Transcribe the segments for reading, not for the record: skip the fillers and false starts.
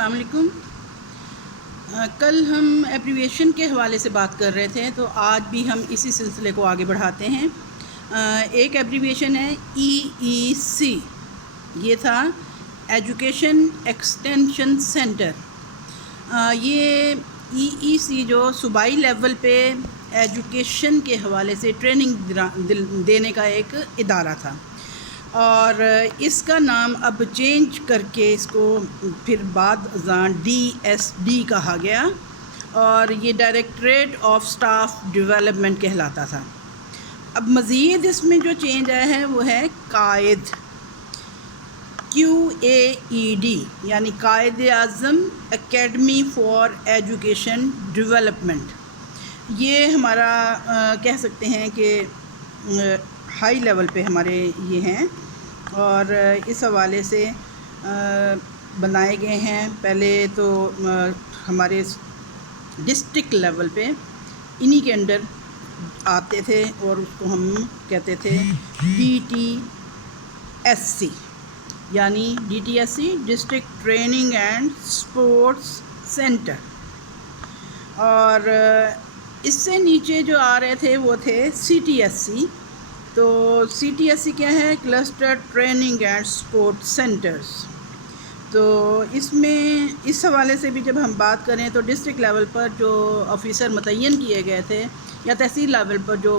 السلام علیکم۔ کل ہم ایبریویشن کے حوالے سے بات کر رہے تھے، تو آج بھی ہم اسی سلسلے کو آگے بڑھاتے ہیں۔ ایک ایبریویشن ہے EEC، یہ تھا ایجوکیشن ایکسٹینشن سینٹر۔ یہ EEC جو صوبائی لیول پہ ایجوکیشن کے حوالے سے ٹریننگ دینے کا ایک ادارہ تھا، اور اس کا نام اب چینج کر کے اس کو پھر بعد ازاں DSD کہا گیا، اور یہ ڈائریکٹریٹ آف اسٹاف ڈیولپمنٹ کہلاتا تھا۔ اب مزید اس میں جو چینج آیا ہے وہ ہے قائد، QAED، یعنی Quaid Azam academy for education development. یہ ہمارا کہہ سکتے ہیں کہ ہائی لیول پہ ہمارے یہ ہیں، اور اس حوالے سے بنائے گئے ہیں۔ پہلے تو ہمارے ڈسٹرکٹ لیول پہ انہی کے انڈر آتے تھے، اور اس کو ہم کہتے تھے DTSC، یعنی DTSC district training and sports centre. اور اس سے نیچے جو آ رہے تھے وہ تھے CTSC۔ تو CTSC کیا ہے؟ Cluster training and support centres. تو اس میں اس حوالے سے بھی جب ہم بات کریں تو ڈسٹرکٹ لیول پر جو آفیسر متعین کیے گئے تھے، یا تحصیل لیول پر جو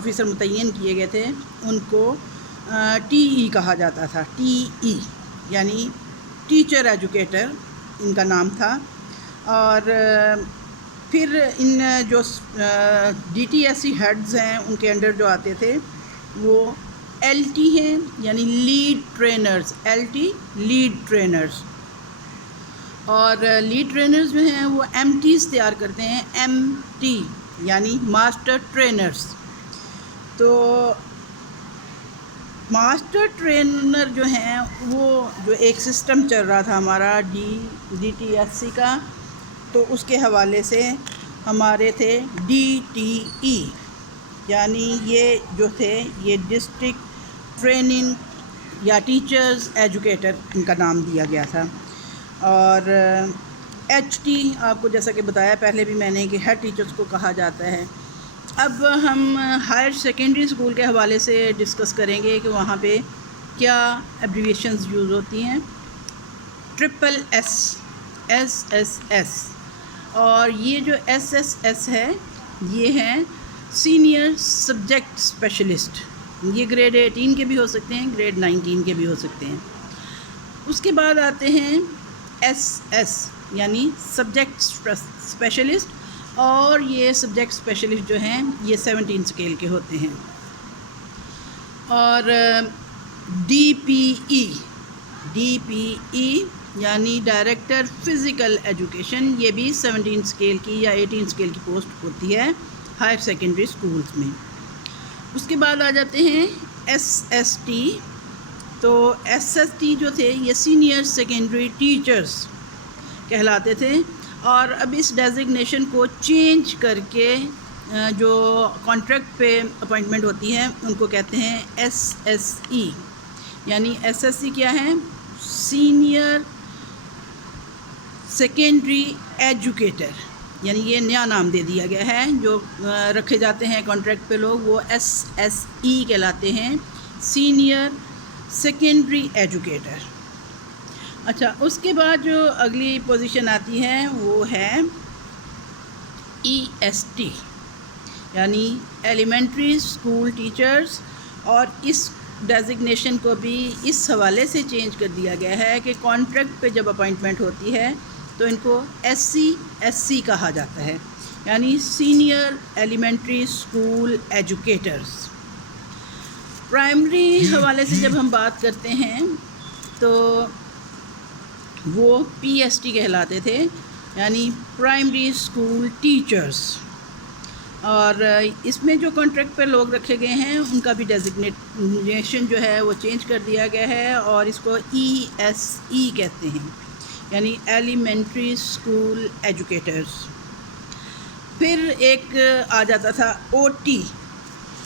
آفیسر متعین کیے گئے تھے، ان کو TE کہا جاتا تھا، TE یعنی ٹیچر ایجوکیٹر ان کا نام تھا۔ اور پھر ان جو DTSC ہیڈز ہیں ان کے انڈر جو آتے تھے وہ LT ہیں، یعنی lead trainers, LT lead trainers. اور لیڈ ٹرینرز جو ہیں وہ MTs تیار کرتے ہیں، MT یعنی ماسٹر ٹرینرز۔ تو ماسٹر ٹرینر جو ہیں وہ جو ایک سسٹم چل رہا تھا ہمارا DTSC کا، تو اس کے حوالے سے ہمارے تھے DTE، یعنی یہ جو تھے یہ ڈسٹرکٹ ٹریننگ یا ٹیچرز ایجوکیٹر ان کا نام دیا گیا تھا۔ اور HT آپ کو جیسا کہ بتایا پہلے بھی میں نے کہ ہیڈ ٹیچرز کو کہا جاتا ہے۔ اب ہم ہائر سیکنڈری اسکول کے حوالے سے ڈسکس کریں گے کہ وہاں پہ کیا ایبریویشنز یوز ہوتی ہیں۔ SSS، اور یہ جو SSS ہے یہ ہے سینئر سبجیکٹ اسپیشلسٹ۔ یہ گریڈ 18 کے بھی ہو سکتے ہیں، گریڈ 19 کے بھی ہو سکتے ہیں۔ اس کے بعد آتے ہیں SS یعنی سبجیکٹ اسپیشلسٹ، اور یہ سبجیکٹ اسپیشلسٹ جو ہیں یہ 17 اسکیل کے ہوتے ہیں۔ اور DPE یعنی ڈائریکٹر فزیکل ایجوکیشن، یہ بھی 17 اسکیل کی یا 18 اسکیل کی پوسٹ ہوتی ہے ہائر سیکنڈری اسکولز میں۔ اس کے بعد آ جاتے ہیں SST۔ تو SST جو تھے یہ سینئر سیکنڈری ٹیچرز کہلاتے تھے، اور اب اس ڈیزگنیشن کو چینج کر کے جو کانٹریکٹ پہ اپوائنٹمنٹ ہوتی ہے ان کو کہتے ہیں SSE، یعنی SSE کیا ہے؟ سینئر سیکنڈری ایجوکیٹر، یعنی یہ نیا نام دے دیا گیا ہے۔ جو رکھے جاتے ہیں کانٹریکٹ پہ لوگ وہ SSE کہلاتے ہیں، سینئر سیکنڈری ایجوکیٹر۔ اچھا، اس کے بعد جو اگلی پوزیشن آتی ہے وہ ہے EST، یعنی ایلیمنٹری اسکول ٹیچرز۔ اور اس ڈیزگنیشن کو بھی اس حوالے سے چینج کر دیا گیا ہے کہ کانٹریکٹ پہ جب اپوائنٹمنٹ ہوتی ہے تو ان کو SC کہا جاتا ہے، یعنی senior elementary school educators. Primary حوالے سے جب ہم بات کرتے ہیں تو وہ PST کہلاتے تھے، یعنی پرائمری اسکول ٹیچرز۔ اور اس میں جو کانٹریکٹ پہ لوگ رکھے گئے ہیں ان کا بھی ڈیزگنیشن جو ہے وہ چینج کر دیا گیا ہے، اور اس کو ESE کہتے ہیں، یعنی ایلیمنٹری اسکول ایجوکیٹرز۔ پھر ایک آ جاتا تھا OT،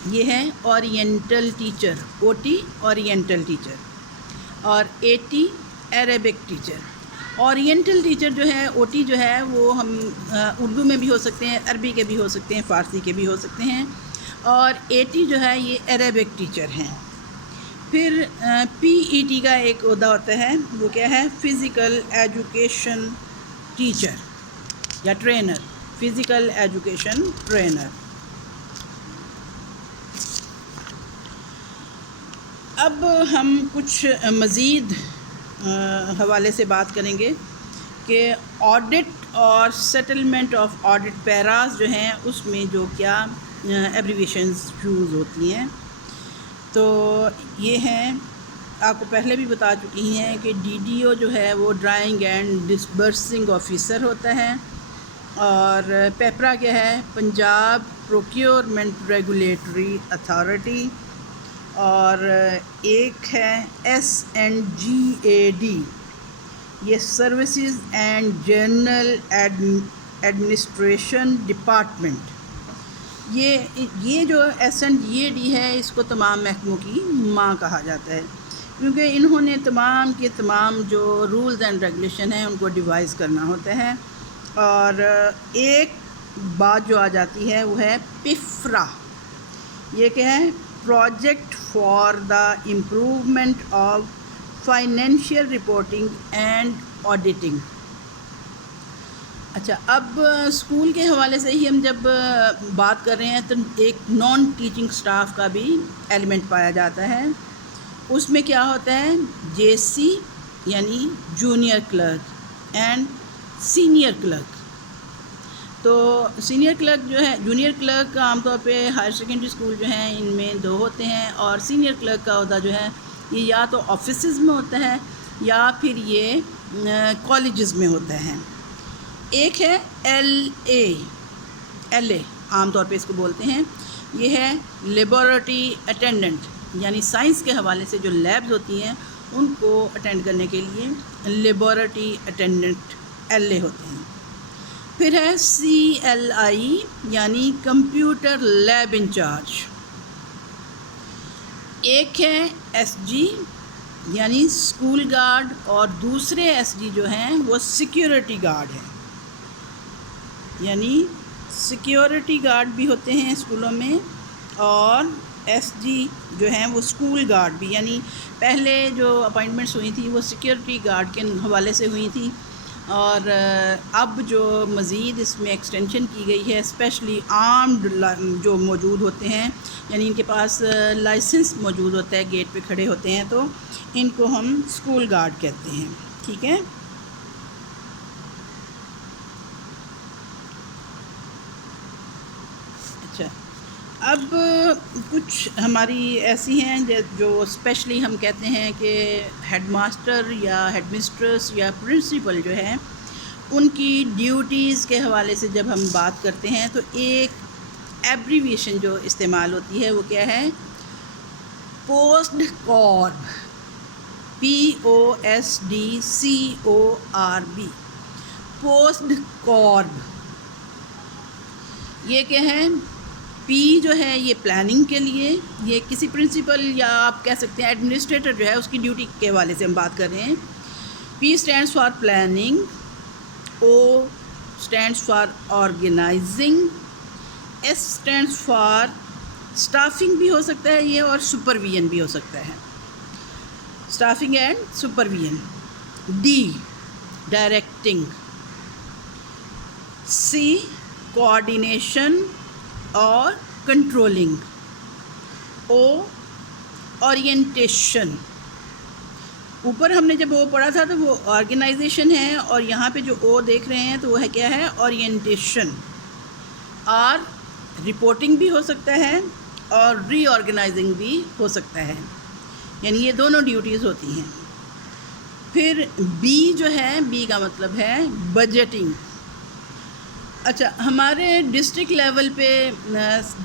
یہ ہے oriental teacher, OT oriental teacher, اور AT Arabic teacher. Oriental teacher جو ہے او ٹی جو ہے وہ ہم اردو میں بھی ہو سکتے ہیں، عربی کے بھی ہو سکتے ہیں، فارسی کے بھی ہو سکتے ہیں، اور اے ٹی جو ہے یہ عربک ٹیچر ہیں۔ پھر پی ای ٹی کا ایک عہدہ ہوتا ہے، وہ کیا ہے؟ فزیکل ایجوکیشن ٹیچر یا ٹرینر، فزیکل ایجوکیشن ٹرینر۔ اب ہم کچھ مزید حوالے سے بات کریں گے کہ آڈٹ اور سیٹلمنٹ آف آڈٹ پیراز جو ہیں اس میں جو کیا ایبریویشنز یوز ہوتی ہیں۔ تو یہ ہیں، آپ کو پہلے بھی بتا چکی ہیں کہ ڈی ڈی او جو ہے وہ ڈرائنگ اینڈ ڈسبرسنگ آفیسر ہوتا ہے، اور پیپرا کیا ہے؟ پنجاب پروکیورمنٹ ریگولیٹری اتھارٹی، اور ایک ہے S and G A D, یہ services and general administration department. یہ جو S and G A D ہے اس کو تمام محکموں کی ماں کہا جاتا ہے، کیونکہ انہوں نے تمام کے تمام جو رولز اینڈ ریگولیشن ہیں ان کو ڈیوائز کرنا ہوتا ہے۔ اور ایک بات جو آ جاتی ہے وہ ہے پفرا، یہ کیا ہے؟ Project for the improvement of financial reporting and auditing. اچھا، اب اسکول کے حوالے سے ہی ہم جب بات کر رہے ہیں تو ایک نان ٹیچنگ سٹاف کا بھی ایلیمنٹ پایا جاتا ہے۔ اس میں کیا ہوتا ہے؟ جے سی یعنی junior clerk and senior clerk. تو سینئر کلرک جو ہے، جونیئر کلرک عام طور پہ ہائر سیکنڈری اسکول جو ہیں ان میں 2 ہوتے ہیں، اور سینئر کلرک کا عہدہ جو ہے یہ یا تو آفیسز میں ہوتا ہے یا پھر یہ کالجز میں ہوتا ہے۔ ایک ہے ایل اے عام طور پہ اس کو بولتے ہیں، یہ ہے لیبارٹری اٹینڈنٹ، یعنی سائنس کے حوالے سے جو لیبز ہوتی ہیں ان کو اٹینڈ کرنے کے لیے لیبارٹری اٹینڈنٹ ایل اے ہوتے ہیں۔ پھر ہے سی ایل آئی یعنی کمپیوٹر لیب انچارج۔ ایک ہے ایس جی یعنی اسکول گارڈ، اور دوسرے ایس جی جو ہیں وہ سیکیورٹی گارڈ ہیں، یعنی سیکیورٹی گارڈ بھی ہوتے ہیں اسکولوں میں، اور ایس جی جو ہیں وہ اسکول گارڈ بھی، یعنی پہلے جو اپائنٹمنٹس ہوئی تھیں وہ سیکیورٹی گارڈ کے حوالے سے ہوئی تھیں، اور اب جو مزید اس میں ایکسٹینشن کی گئی ہے اسپیشلی آرمڈ جو موجود ہوتے ہیں، یعنی ان کے پاس لائسنس موجود ہوتا ہے، گیٹ پہ کھڑے ہوتے ہیں، تو ان کو ہم اسکول گارڈ کہتے ہیں۔ ٹھیک ہے، اچھا، اب کچھ ہماری ایسی ہیں جو اسپیشلی ہم کہتے ہیں کہ ہیڈ ماسٹر یا ہیڈ مسٹرس یا پرنسپل جو ہے ان کی ڈیوٹیز کے حوالے سے جب ہم بات کرتے ہیں تو ایک ایبریویشن جو استعمال ہوتی ہے وہ کیا ہے؟ Post carb, POSTCORB، post carb. یہ کیا ہے؟ پی جو ہے یہ پلاننگ کے لیے، یہ کسی پرنسپل یا آپ کہہ سکتے ہیں ایڈمنسٹریٹر جو ہے اس کی ڈیوٹی کے حوالے سے ہم بات کر رہے ہیں۔ P stands for planning, O stands for organizing, S stands for staffing بھی ہو سکتا ہے یہ، اور سپرویژن بھی ہو سکتا ہے، staffing and supervision. D directing, C coordination اور کنٹرولنگ، او اورینٹیشن۔ اوپر ہم نے جب وہ پڑھا تھا تو وہ آرگنائزیشن ہے، اور یہاں پہ جو او دیکھ رہے ہیں تو وہ ہے کیا ہے؟ اورینٹیشن۔ اور رپورٹنگ بھی ہو سکتا ہے اور ری آرگنائزنگ بھی ہو سکتا ہے، یعنی یہ دونوں ڈیوٹیز ہوتی ہیں۔ پھر بی جو ہے، بی کا مطلب ہے بجٹنگ۔ اچھا، ہمارے ڈسٹرکٹ لیول پہ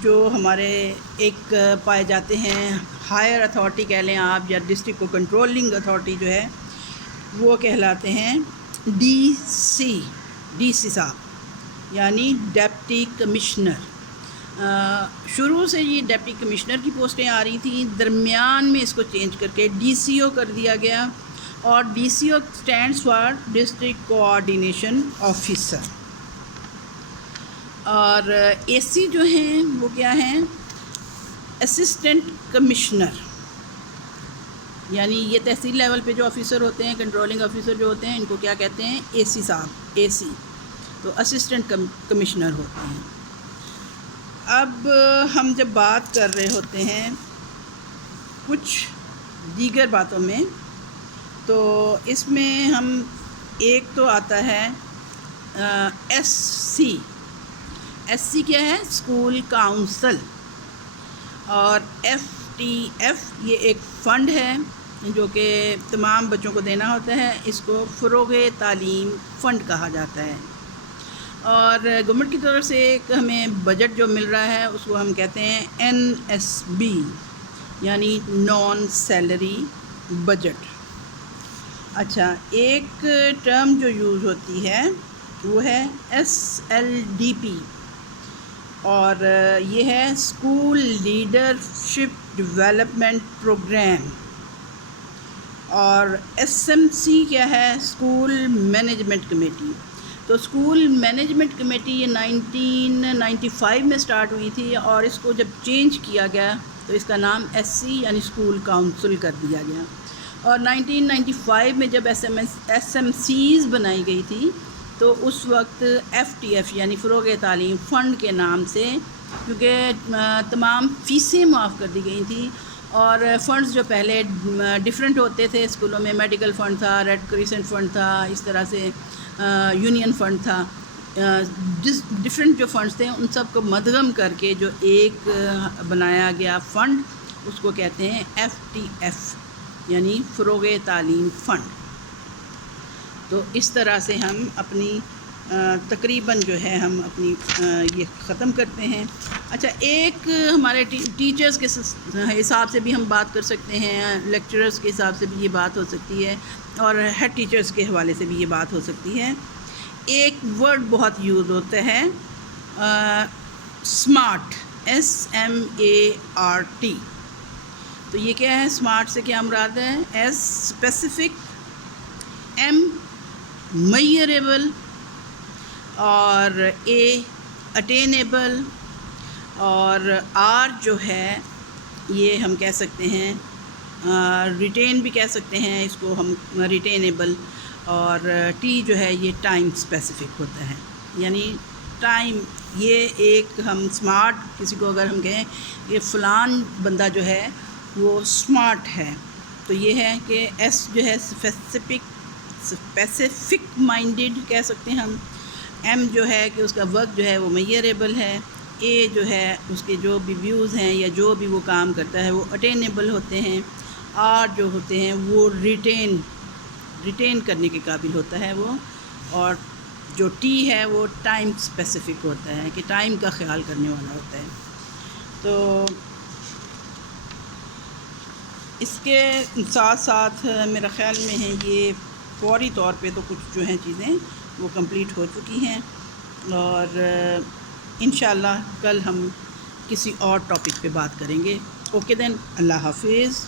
جو ہمارے ایک پائے جاتے ہیں ہائر اتھارٹی کہہ لیں آپ، یا ڈسٹرکٹ کو کنٹرولنگ اتھارٹی جو ہے وہ کہلاتے ہیں ڈی سی صاحب، یعنی ڈپٹی کمشنر۔ شروع سے یہ ڈپٹی کمشنر کی پوسٹیں آ رہی تھیں، درمیان میں اس کو چینج کر کے ڈی سی او کر دیا گیا، اور D C O stands for district coordination officer. اور اے سی جو ہیں وہ کیا ہیں؟ Assistant commissioner. یعنی یہ تحصیل لیول پہ جو آفیسر ہوتے ہیں، کنٹرولنگ آفیسر جو ہوتے ہیں، ان کو کیا کہتے ہیں؟ اے سی صاحب، اے سی. تو اسسٹنٹ کمشنر ہوتے ہیں. اب ہم جب بات کر رہے ہوتے ہیں کچھ دیگر باتوں میں، تو اس میں ہم ایک تو آتا ہے ایس سی. ایس سی کیا ہے؟ School council. اور ایف ٹی ایف یہ ایک فنڈ ہے جو کہ تمام بچوں کو دینا ہوتا ہے. اس کو فروغ تعلیم فنڈ کہا جاتا ہے. اور گورنمنٹ کی طرف سے ایک ہمیں بجٹ جو مل رہا ہے اس کو ہم کہتے ہیں این ایس بی، یعنی نان سیلری بجٹ. اچھا، ایک ٹرم جو یوز ہوتی ہے وہ ہے ایس ایل ڈی پی، اور یہ ہے اسکول لیڈرشپ ڈیولپمنٹ پروگرام. اور ایس ایم سی کیا ہے؟ School management committee. تو اسکول مینجمنٹ کمیٹی یہ 1995 میں سٹارٹ ہوئی تھی، اور اس کو جب چینج کیا گیا تو اس کا نام ایس سی یعنی اسکول کاؤنسل کر دیا گیا. اور 1995 میں جب ایس ایم سیز بنائی گئی تھی تو اس وقت ایف ٹی ایف یعنی فروغ تعلیم فنڈ کے نام سے، کیونکہ تمام فیسیں معاف کر دی گئی تھیں. اور فنڈز جو پہلے ڈیفرنٹ ہوتے تھے اسکولوں میں، میڈیکل فنڈ تھا، ریڈ کریسنٹ فنڈ تھا، اس طرح سے یونین فنڈ تھا. ڈفرینٹ جو فنڈز تھے ان سب کو مدغم کر کے جو ایک بنایا گیا فنڈ، اس کو کہتے ہیں ایف ٹی ایف یعنی فروغ تعلیم فنڈ. تو اس طرح سے ہم اپنی تقریباً جو ہے ہم اپنی یہ ختم کرتے ہیں. اچھا، ایک ہمارے ٹیچرز کے حساب سے بھی ہم بات کر سکتے ہیں، لیکچررز کے حساب سے بھی یہ بات ہو سکتی ہے، اور ہیڈ ٹیچرز کے حوالے سے بھی یہ بات ہو سکتی ہے. ایک ورڈ بہت یوز ہوتا ہے smart, S M A R T. تو یہ کیا ہے؟ اسمارٹ سے کیا مراد ہے؟ ایس اسپیسیفک، ایم میئریبل، اور اے اٹینیبل، اور آر جو ہے یہ ہم کہہ سکتے ہیں ریٹین بھی کہہ سکتے ہیں اس کو ہم، ریٹینیبل. اور ٹی جو ہے یہ ٹائم اسپیسیفک ہوتا ہے، یعنی ٹائم. یہ ایک ہم اسمارٹ کسی کو اگر ہم کہیں کہ فلان بندہ جو ہے وہ اسمارٹ ہے، تو یہ ہے کہ ایس جو ہے اسپیسیفک مائنڈڈ کہہ سکتے ہیں ہم. ایم جو ہے کہ اس کا ورک جو ہے وہ میئریبل ہے. اے جو ہے اس کے جو بھی ویوز ہیں یا جو بھی وہ کام کرتا ہے وہ اٹینیبل ہوتے ہیں. آر جو ہوتے ہیں وہ ریٹین کرنے کے قابل ہوتا ہے وہ. اور جو ٹی ہے وہ ٹائم اسپیسیفک ہوتا ہے کہ ٹائم کا خیال کرنے والا ہوتا ہے. تو اس کے ساتھ ساتھ میرا خیال میں ہے یہ فوری طور پہ تو کچھ جو ہیں چیزیں وہ کمپلیٹ ہو چکی ہیں، اور انشاءاللہ کل ہم کسی اور ٹاپک پہ بات کریں گے. اوکے دین، اللہ حافظ.